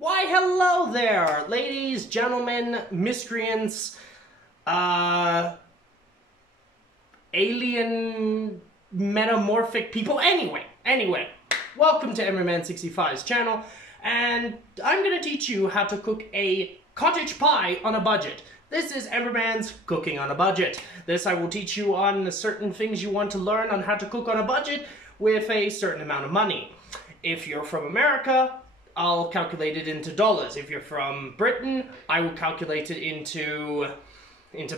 Why, hello there, ladies, gentlemen, miscreants, alien metamorphic people. Anyway, welcome to EmberMan's channel, and I'm gonna teach you how to cook a cottage pie on a budget. This is EmberMan's Cooking on a Budget. This I will teach you on certain things you want to learn on how to cook on a budget with a certain amount of money. If you're from America, I'll calculate it into dollars. If you're from Britain, I will calculate it into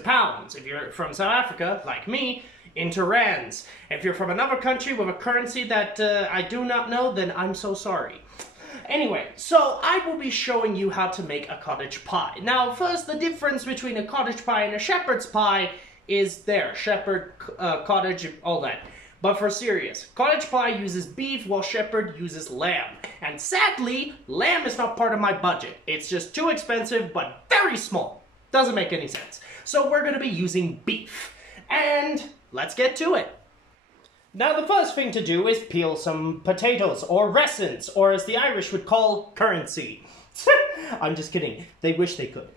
pounds. If you're from South Africa, like me, into rands. If you're from another country with a currency that I do not know, then I'm so sorry. Anyway, so I will be showing you how to make a cottage pie. Now, first, the difference between a cottage pie and a shepherd's pie is there. Shepherd, cottage, all that. But for serious, cottage pie uses beef while shepherd uses lamb. And sadly, lamb is not part of my budget. It's just too expensive, but very small. Doesn't make any sense. So we're gonna be using beef. And let's get to it. Now the first thing to do is peel some potatoes, or raisins, or as the Irish would call, currency. I'm just kidding. They wish they could.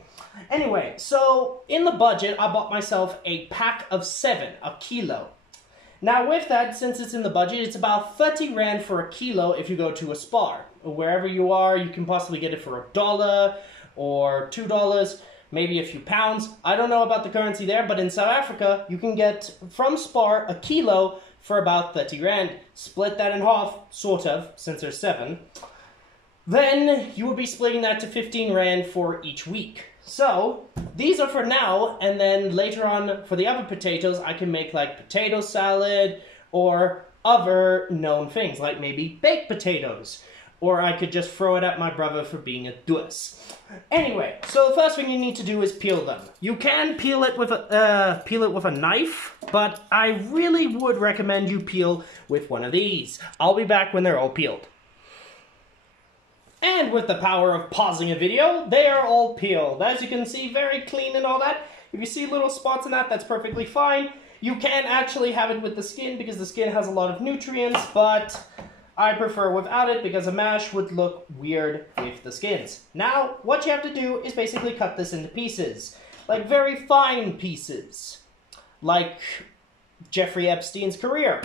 Anyway, so in the budget, I bought myself a pack of 7, a kilo. Now with that, since it's in the budget, it's about 30 rand for a kilo if you go to a Spar. Wherever you are, you can possibly get it for $1 or $2, maybe a few pounds. I don't know about the currency there, but in South Africa, you can get from Spar a kilo for about 30 rand. Split that in half, sort of, since there's 7. Then you will be splitting that to 15 rand for each week. So, these are for now, and then later on, for the other potatoes, I can make like potato salad, or other known things, like maybe baked potatoes. Or I could just throw it at my brother for being a dus. Anyway, so the first thing you need to do is peel them. You can peel it with a knife, but I really would recommend you peel with one of these. I'll be back when they're all peeled. And with the power of pausing a video, they are all peeled. As you can see, very clean and all that. If you see little spots in that, that's perfectly fine. You can actually have it with the skin because the skin has a lot of nutrients, but I prefer without it because a mash would look weird with the skins. Now, what you have to do is basically cut this into pieces. Like very fine pieces. Like Jeffrey Epstein's career.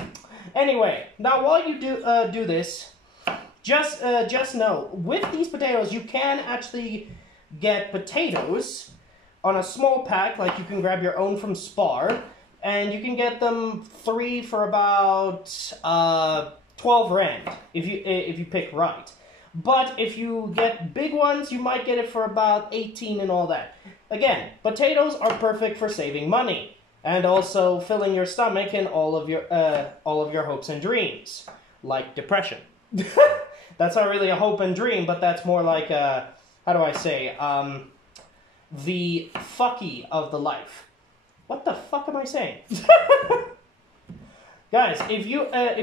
Anyway, now while you do this, just know, with these potatoes, you can actually get potatoes on a small pack, like you can grab your own from Spar, and you can get them 3 for about 12 rand, if you pick right. But if you get big ones, you might get it for about 18 and all that. Again, potatoes are perfect for saving money, and also filling your stomach and all of your hopes and dreams, like depression. That's not really a hope and dream, but that's more like how do I say, the fucky of the life. What the fuck am I saying? Guys, if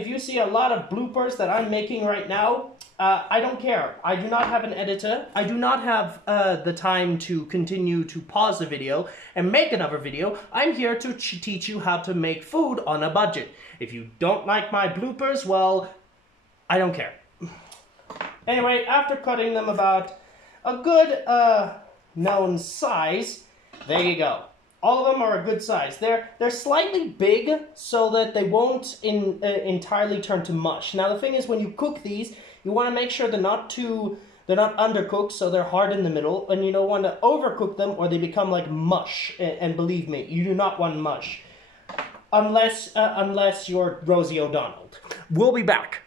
you see a lot of bloopers that I'm making right now, I don't care. I do not have an editor. I do not have the time to continue to pause the video and make another video. I'm here to teach you how to make food on a budget. If you don't like my bloopers, well, I don't care. Anyway, after cutting them about a good known size, there you go. All of them are a good size. They're slightly big so that they won't entirely turn to mush. Now the thing is, when you cook these, you want to make sure they're not undercooked, so they're hard in the middle, and you don't want to overcook them or they become like mush. And believe me, you do not want mush, unless you're Rosie O'Donnell. We'll be back.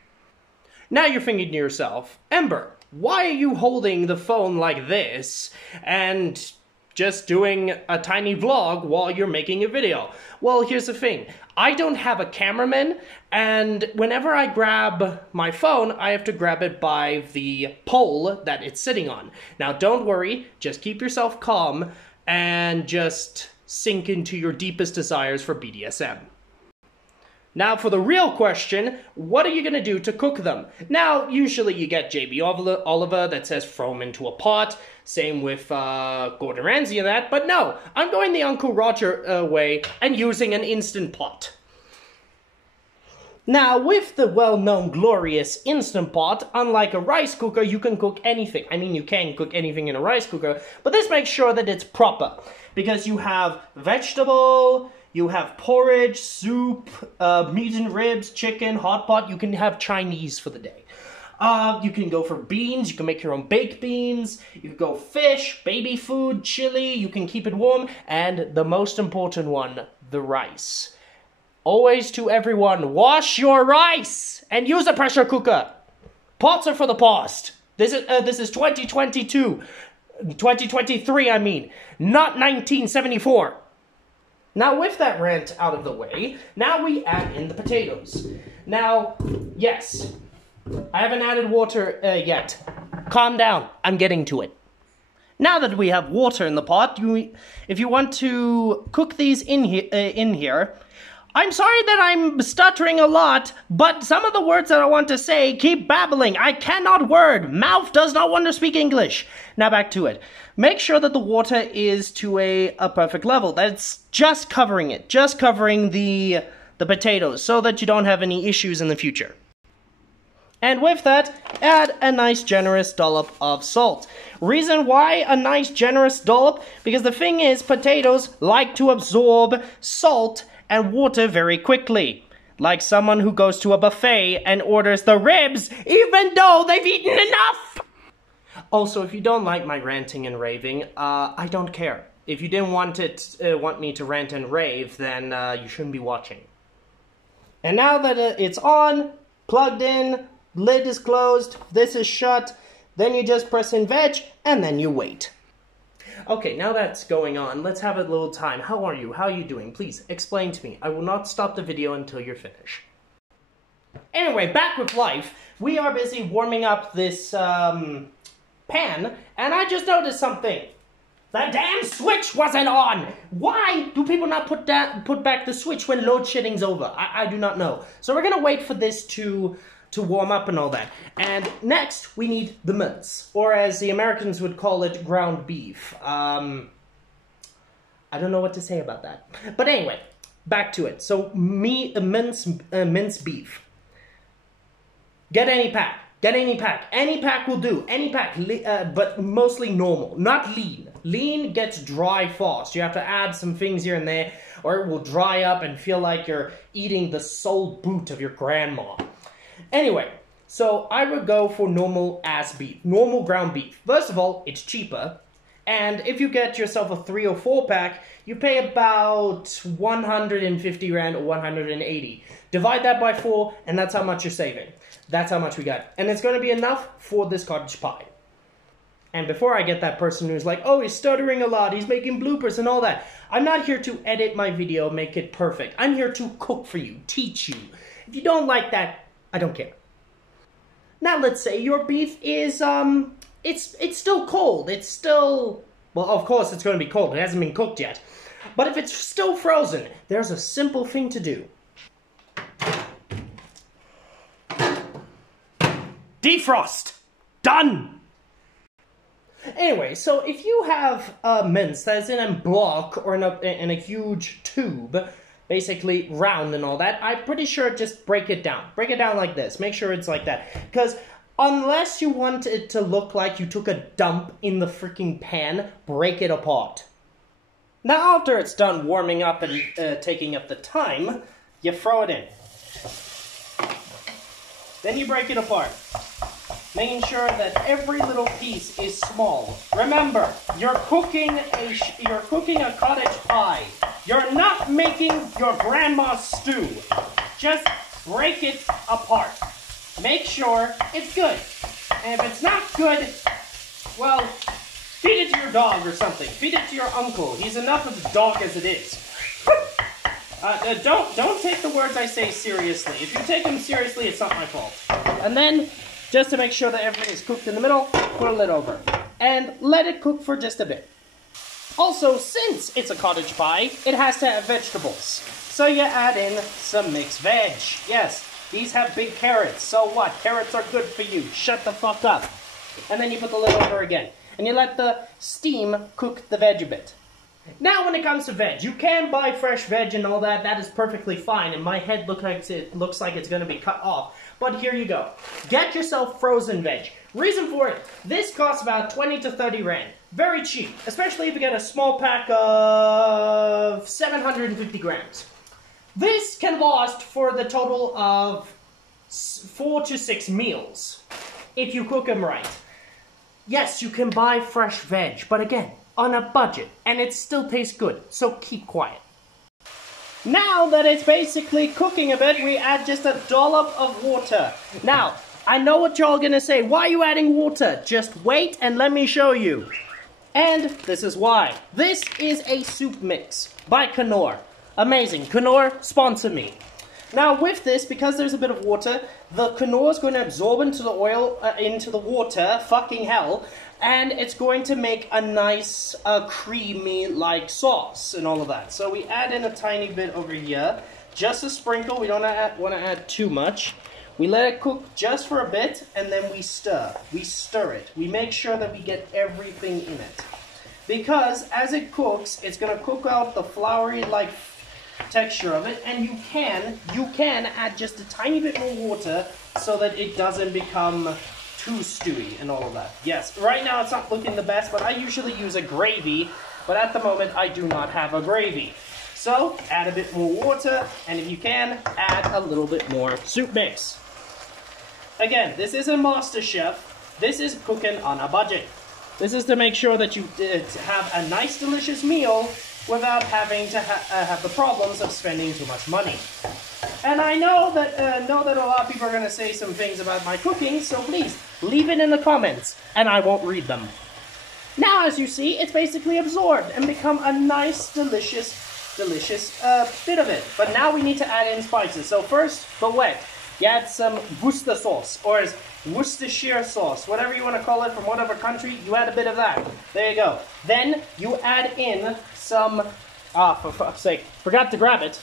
Now you're thinking to yourself, Ember, why are you holding the phone like this and just doing a tiny vlog while you're making a video? Well, here's the thing. I don't have a cameraman, and whenever I grab my phone, I have to grab it by the pole that it's sitting on. Now, don't worry. Just keep yourself calm and just sink into your deepest desires for BDSM. Now for the real question, what are you going to do to cook them? Now, usually you get JB Oliver that says throw them into a pot, same with Gordon Ramsay and that, but no, I'm going the Uncle Roger way and using an Instant Pot. Now, with the well-known glorious Instant Pot, unlike a rice cooker, you can cook anything. I mean, you can cook anything in a rice cooker, but this makes sure that it's proper. Because you have vegetable, you have porridge, soup, meat and ribs, chicken, hot pot. You can have Chinese for the day. You can go for beans, you can make your own baked beans, you can go fish, baby food, chili, you can keep it warm, and the most important one, the rice. Always to everyone, wash your rice and use a pressure cooker. Pots are for the past. This is 2022. 2023, I mean, not 1974. Now, with that rant out of the way, now we add in the potatoes. Now, yes, I haven't added water yet. Calm down, I'm getting to it. Now that we have water in the pot, if you want to cook these in here, I'm sorry that I'm stuttering a lot, but some of the words that I want to say keep babbling. I cannot word. Mouth does not want to speak English. Now back to it. Make sure that the water is to a perfect level. That's just covering it. Just covering the potatoes so that you don't have any issues in the future. And with that, add a nice generous dollop of salt. Reason why a nice generous dollop? Because the thing is, potatoes like to absorb salt and water very quickly. Like someone who goes to a buffet and orders the ribs even though they've eaten enough! Also, if you don't like my ranting and raving, I don't care. If you didn't want me to rant and rave, then you shouldn't be watching. And now that it's on, plugged in, lid is closed, this is shut, then you just press in veg, and then you wait. Okay, now that's going on, let's have a little time. How are you? How are you doing? Please, explain to me. I will not stop the video until you're finished. Anyway, back with life. We are busy warming up this, pan, and I just noticed something. The damn switch wasn't on! Why do people not put back the switch when load shedding's over? I do not know. So we're gonna wait for this to warm up and all that. And next, we need the mince, or as the Americans would call it, ground beef. I don't know what to say about that. But anyway, back to it. So, mince beef. Get any pack. Get any pack. Any pack will do. Any pack, but mostly normal, not lean. Lean gets dry fast. You have to add some things here and there, or it will dry up and feel like you're eating the soul boot of your grandma. Anyway, so I would go for normal ass beef, normal ground beef. First of all, it's cheaper, and if you get yourself a 3 or 4 pack, you pay about 150 rand or 180. Divide that by 4, and that's how much you're saving. That's how much we got. And it's going to be enough for this cottage pie. And before I get that person who's like, oh, he's stuttering a lot, he's making bloopers and all that, I'm not here to edit my video, make it perfect. I'm here to cook for you, teach you. If you don't like that, I don't care. Now let's say your beef is, it's still cold. It's still, well, of course it's going to be cold. It hasn't been cooked yet. But if it's still frozen, there's a simple thing to do. Defrost! Done! Anyway, so if you have a mince that's in a block or in a huge tube, basically round and all that, I'm pretty sure just break it down. Break it down like this. Make sure it's like that. Because unless you want it to look like you took a dump in the freaking pan, break it apart. Now after it's done warming up and taking up the time, you throw it in. Then you break it apart, making sure that every little piece is small. Remember, you're cooking a cottage pie. You're not making your grandma's stew. Just break it apart. Make sure it's good. And if it's not good, well, feed it to your dog or something. Feed it to your uncle. He's enough of a dog as it is. Don't take the words I say seriously. If you take them seriously, it's not my fault. And then, just to make sure that everything is cooked in the middle, put a lid over. And let it cook for just a bit. Also, since it's a cottage pie, it has to have vegetables. So you add in some mixed veg. Yes, these have big carrots. So what? Carrots are good for you. Shut the fuck up. And then you put the lid over again. And you let the steam cook the veg a bit. Now when it comes to veg, you can buy fresh veg and all that. That is perfectly fine. And my head looks like it's going to be cut off. But here you go. Get yourself frozen veg. Reason for it, this costs about 20 to 30 rand. Very cheap, especially if you get a small pack of 750 grams. This can last for the total of 4 to 6 meals, if you cook them right. Yes, you can buy fresh veg, but again, on a budget, and it still tastes good, so keep quiet. Now that it's basically cooking a bit, we add just a dollop of water. Now, I know what y'all gonna say, why are you adding water? Just wait and let me show you. And this is why. This is a soup mix by Knorr. Amazing, Knorr, sponsor me. Now with this, because there's a bit of water, the Knorr is going to absorb into the oil, into the water, fucking hell, and it's going to make a nice, creamy, like, sauce and all of that. So we add in a tiny bit over here, just a sprinkle. We don't want to add too much. We let it cook just for a bit, and then we stir. We stir it. We make sure that we get everything in it. Because as it cooks, it's going to cook out the floury, like, texture of it, and you can add just a tiny bit more water so that it doesn't become too stewy and all of that. Yes, right now it's not looking the best, but I usually use a gravy, but at the moment I do not have a gravy. So add a bit more water, and if you can, add a little bit more soup mix. Again, this isn't MasterChef, this is cooking on a budget. This is to make sure that you have a nice delicious meal without having to have the problems of spending too much money. And I know that a lot of people are going to say some things about my cooking, so please, leave it in the comments, and I won't read them. Now, as you see, it's basically absorbed and become a nice, delicious bit of it. But now we need to add in spices. So first, the wet. You add some Worcester sauce, or Worcestershire sauce, whatever you want to call it, from whatever country, you add a bit of that. There you go. Then you add in some, for fuck's sake, forgot to grab it,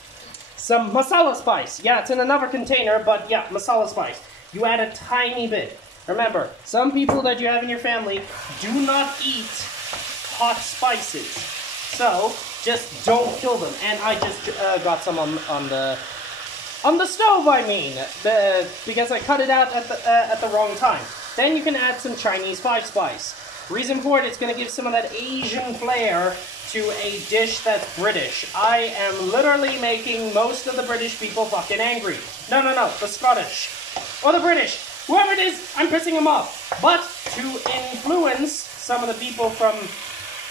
some masala spice. Yeah, it's in another container, but yeah, masala spice. You add a tiny bit. Remember, some people that you have in your family do not eat hot spices. So, just don't kill them. And I just got some on the stove, I mean, because I cut it out at the wrong time. Then you can add some Chinese 5-spice. Reason for it, it's going to give some of that Asian flair to a dish that's British. I am literally making most of the British people fucking angry. No, the Scottish. Or the British. Whoever it is, I'm pissing them off. But to influence some of the people from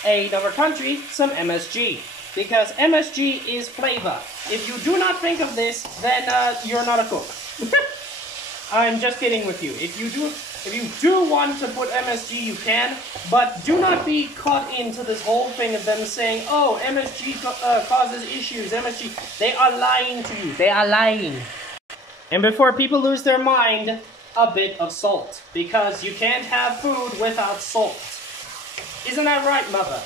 another country, some MSG. Because MSG is flavor. If you do not think of this, then you're not a cook. I'm just kidding with you. If you do want to put MSG, you can, but do not be caught into this whole thing of them saying, oh, MSG causes issues, MSG. They are lying to you. They are lying. And before people lose their mind, a bit of salt. Because you can't have food without salt. Isn't that right, Mother?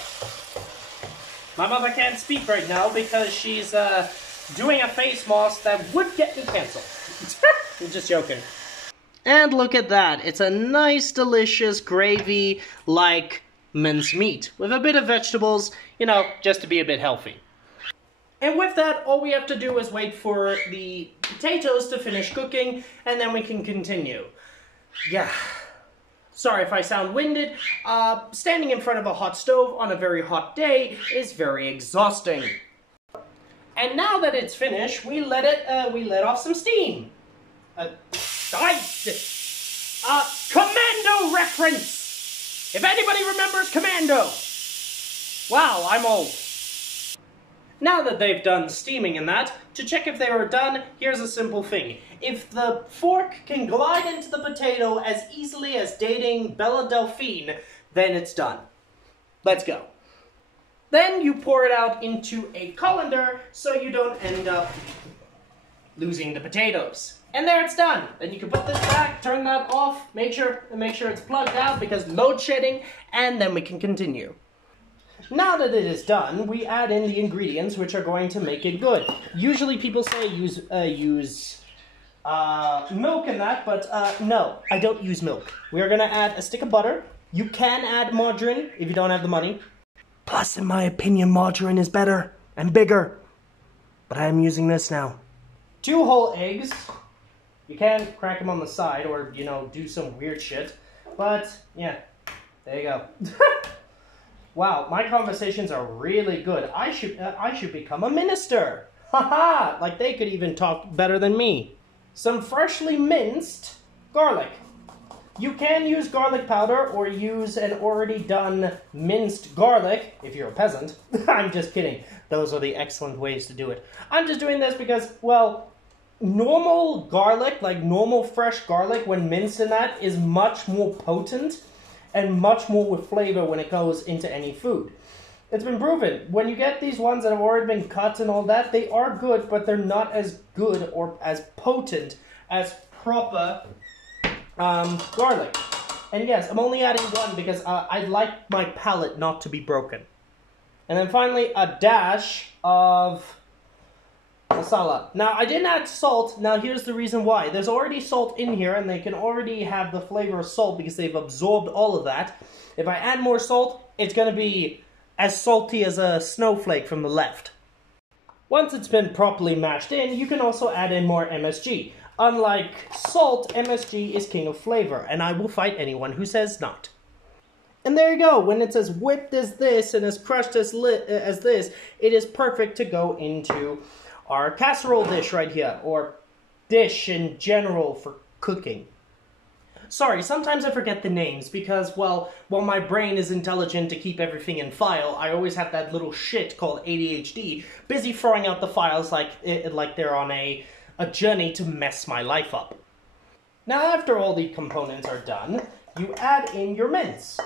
My mother can't speak right now because she's doing a face mask that would get me cancelled. I'm just joking. And look at that. It's a nice, delicious gravy like mincemeat with a bit of vegetables, you know, just to be a bit healthy. And with that, all we have to do is wait for the potatoes to finish cooking, and then we can continue. Yeah. Sorry if I sound winded. Standing in front of a hot stove on a very hot day is very exhausting. And now that it's finished, we let off some steam. Commando reference! If anybody remembers Commando! Wow, I'm old. Now that they've done steaming and that, to check if they are done, here's a simple thing. If the fork can glide into the potato as easily as dating Bella Delphine, then it's done. Let's go. Then you pour it out into a colander so you don't end up losing the potatoes. And there it's done. Then you can put this back, turn that off, make sure it's plugged out because load shedding, and then we can continue. Now that it is done, we add in the ingredients which are going to make it good. Usually people say use milk and that, but no, I don't use milk. We're gonna add a stick of butter. You can add margarine if you don't have the money. Plus, in my opinion, margarine is better and bigger. But I am using this now. 2 whole eggs. You can crack them on the side or, you know, do some weird shit. But, yeah, there you go. Wow, my conversations are really good. I should become a minister. Haha, like they could even talk better than me. Some freshly minced garlic. You can use garlic powder or use an already done minced garlic if you're a peasant. I'm just kidding. Those are the excellent ways to do it. I'm just doing this because, well, normal garlic, like normal fresh garlic when minced in that, is much more potent and much more with flavor when it goes into any food. It's been proven. When you get these ones that have already been cut and all that, they are good, but they're not as good or as potent as proper garlic. And yes, I'm only adding 1 because I like my palate not to be broken. And then finally, a dash of masala. Now, I didn't add salt. Now, here's the reason why. There's already salt in here, and they can already have the flavor of salt because they've absorbed all of that. If I add more salt, it's going to be as salty as a snowflake from the left. Once it's been properly mashed in, you can also add in more MSG. Unlike salt, MSG is king of flavor, and I will fight anyone who says not. And there you go. When it's as whipped as this and as crushed as this, it is perfect to go into our casserole dish right here, or dish in general for cooking. Sorry, sometimes I forget the names because, well, while my brain is intelligent to keep everything in file, I always have that little shit called ADHD busy throwing out the files like they're on a journey to mess my life up. Now, after all the components are done, you add in your mince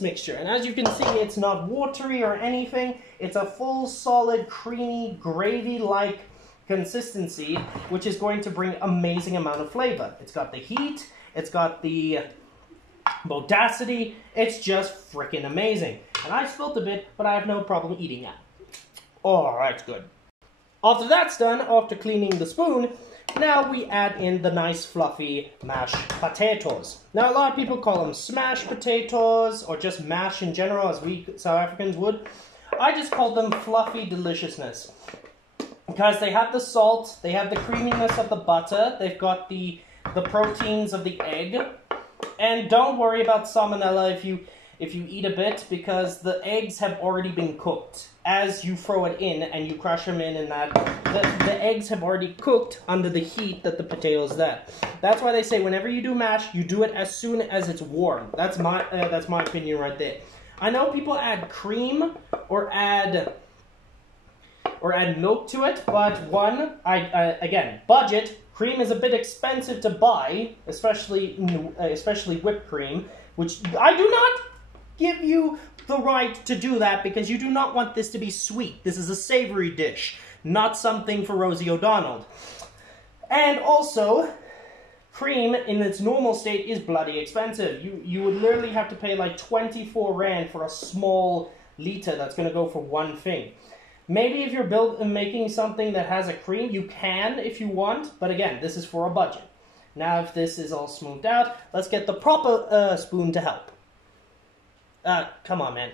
mixture. And as you can see, it's not watery or anything. It's a full, solid, creamy, gravy-like consistency, which is going to bring amazing amount of flavor. It's got the heat, it's got the bodacity, it's just freaking amazing. And I spilt a bit, but I have no problem eating that. Oh, that's good. After that's done, after cleaning the spoon, now we add in the nice fluffy mashed potatoes. Now a lot of people call them smashed potatoes or just mash in general as we South Africans would. I just call them fluffy deliciousness because they have the salt, they have the creaminess of the butter, they've got the proteins of the egg. And don't worry about salmonella if you eat a bit because the eggs have already been cooked. As you throw it in and you crush them in and that, the eggs have already cooked under the heat that the potatoes that. That's why they say whenever you do mash, you do it as soon as it's warm. That's my opinion right there. I know people add cream or add milk to it, but again, budget. Cream is a bit expensive to buy, especially whipped cream, which I do not give you the right to do that because you do not want this to be sweet. This is a savory dish, not something for Rosie O'Donnell. And also, cream in its normal state is bloody expensive. You would literally have to pay like 24 Rand for a small liter that's going to go for one thing. Maybe if you're making something that has a cream, you can if you want, but again, this is for a budget. Now if this is all smoothed out, let's get the proper spoon to help. Come on, man.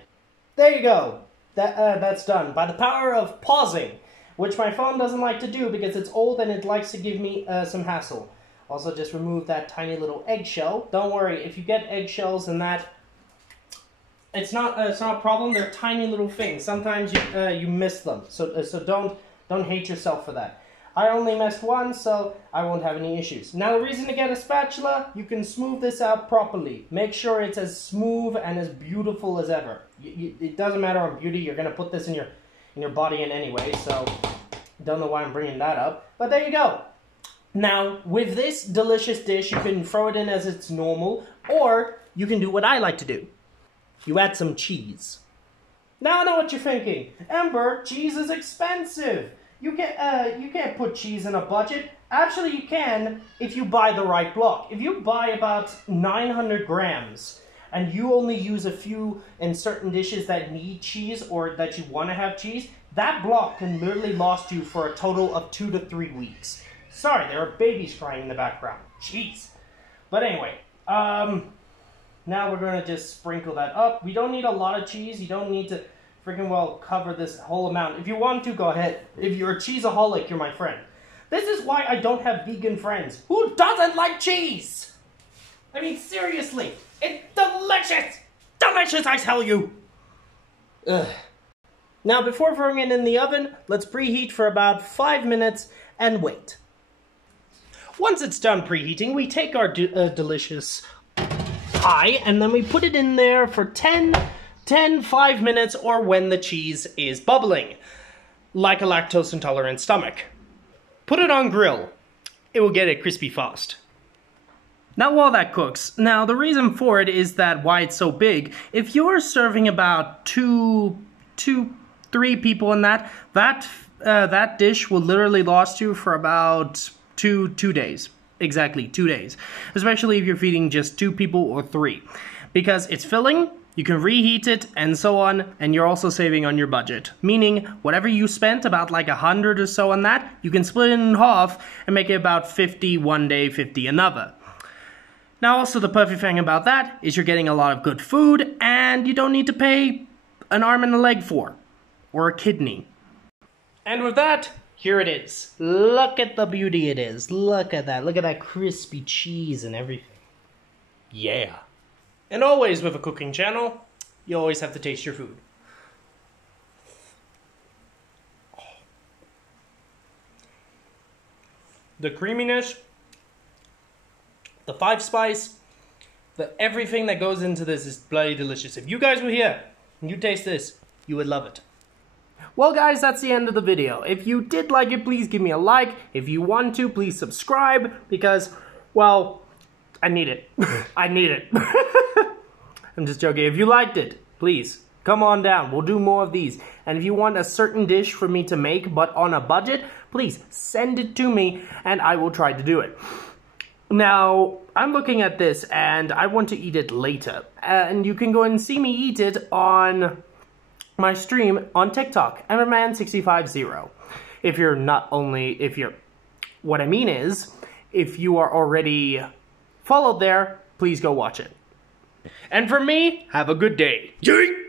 There you go. That's done. By the power of pausing, which my phone doesn't like to do because it's old and it likes to give me some hassle. Also, just remove that tiny little eggshell. Don't worry, if you get eggshells and that, it's not a problem. They're tiny little things. Sometimes you miss them, so don't hate yourself for that. I only missed one, so I won't have any issues. Now, the reason to get a spatula, you can smooth this out properly. Make sure it's as smooth and as beautiful as ever. It doesn't matter on beauty. You're gonna put this in your body in anyway, so don't know why I'm bringing that up. But there you go. Now, with this delicious dish, you can throw it in as it's normal, or you can do what I like to do. You add some cheese. Now I know what you're thinking. Ember, cheese is expensive. You can't put cheese in a budget. Actually, you can if you buy the right block. If you buy about 900 grams and you only use a few in certain dishes that need cheese or that you want to have cheese, that block can literally last you for a total of 2 to 3 weeks. Sorry, there are babies crying in the background. Jeez. But anyway, Now we're gonna just sprinkle that up. We don't need a lot of cheese. You don't need to freaking well cover this whole amount. If you want to, go ahead. If you're a cheeseaholic, you're my friend. This is why I don't have vegan friends. Who doesn't like cheese? I mean, seriously, it's delicious! Delicious, I tell you! Ugh. Now, before throwing it in the oven, let's preheat for about 5 minutes and wait. Once it's done preheating, we take our delicious pie and then we put it in there for 5 minutes, or when the cheese is bubbling, like a lactose intolerant stomach. Put it on grill. It will get it crispy fast. Now while that cooks, now the reason for it is that why it's so big, if you're serving about 3 people in that dish will literally last you for about two days. Exactly, 2 days. Especially if you're feeding just 2 people or 3. Because it's filling, you can reheat it, and so on, and you're also saving on your budget. Meaning, whatever you spent, about like 100 or so on that, you can split it in half and make it about 50 one day, 50 another. Now also the perfect thing about that is you're getting a lot of good food, and you don't need to pay an arm and a leg for, or a kidney. And with that, here it is. Look at the beauty it is. Look at that. Look at that crispy cheese and everything. Yeah. And always with a cooking channel, you always have to taste your food. The creaminess, the 5 spice, everything that goes into this is bloody delicious. If you guys were here and you taste this, you would love it. Well guys, that's the end of the video. If you did like it, please give me a like. If you want to, please subscribe, because, well, I need it. I need it. I'm just joking. If you liked it, please, come on down. We'll do more of these. And if you want a certain dish for me to make, but on a budget, please send it to me, and I will try to do it. Now, I'm looking at this, and I want to eat it later. And you can go and see me eat it on my stream on TikTok, EmberMan's650. What I mean is, if you are already followed there, please go watch it. And for me, have a good day. Yeet!